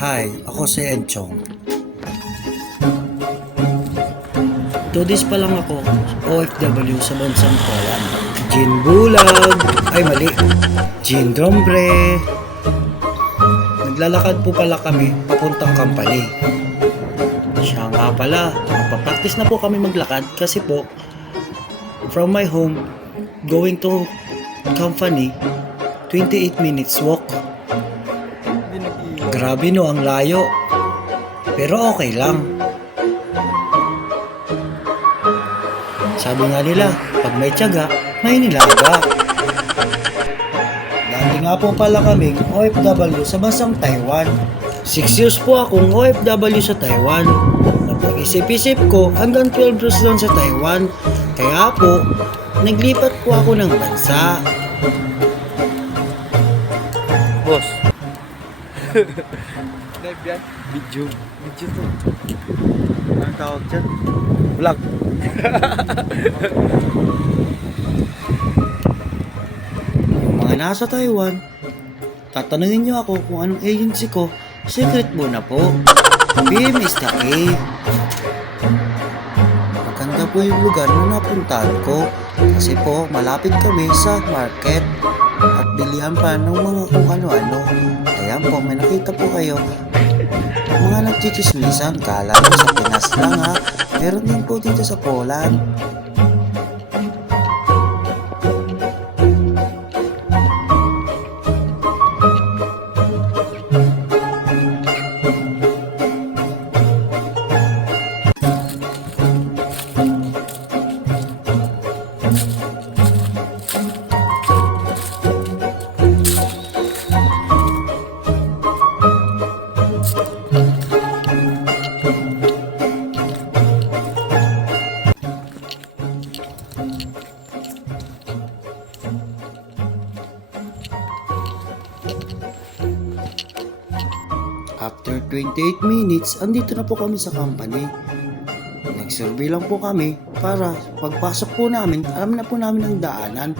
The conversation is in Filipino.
Hi, ako si Enchong. 2 days pa lang ako OFW sa bansang Poland. Gin Bulag, ay mali, Gin Dombre. Naglalakad po pala kami papuntang company. Siya nga pala, magpa-practice na po kami maglakad kasi po from my home going to company 28 minutes walk. Grabe no, ang layo. Pero okay lang. Sabi nga nila, pag may tiyaga, may nilaga. Dati nga po pala kaming OFW sa bansang Taiwan. 6 years po akong OFW sa Taiwan. Napag-isip-isip ko hanggang 12 years lang sa Taiwan. Kaya po, naglipat po ako ng bansa. Boss. Live yan? Video. Video to. Anong tawag dyan? Vlog. Yung mga nasa Taiwan, tatanungin nyo ako kung anong agency ko, secret mo na po. BM is the A. Maganda po yung lugar na napuntahan ko kasi po malapit kami sa market at bilihan pa ng mga kung ano-ano. Kaya po may nakita po kayo mga nagchichismisan, kala mo sa Pinas lang ha, meron din po dito sa Poland. After 28 minutes, andito na po kami sa company. Nag-survey lang po kami para pagpasok po namin, alam na po namin ang daanan.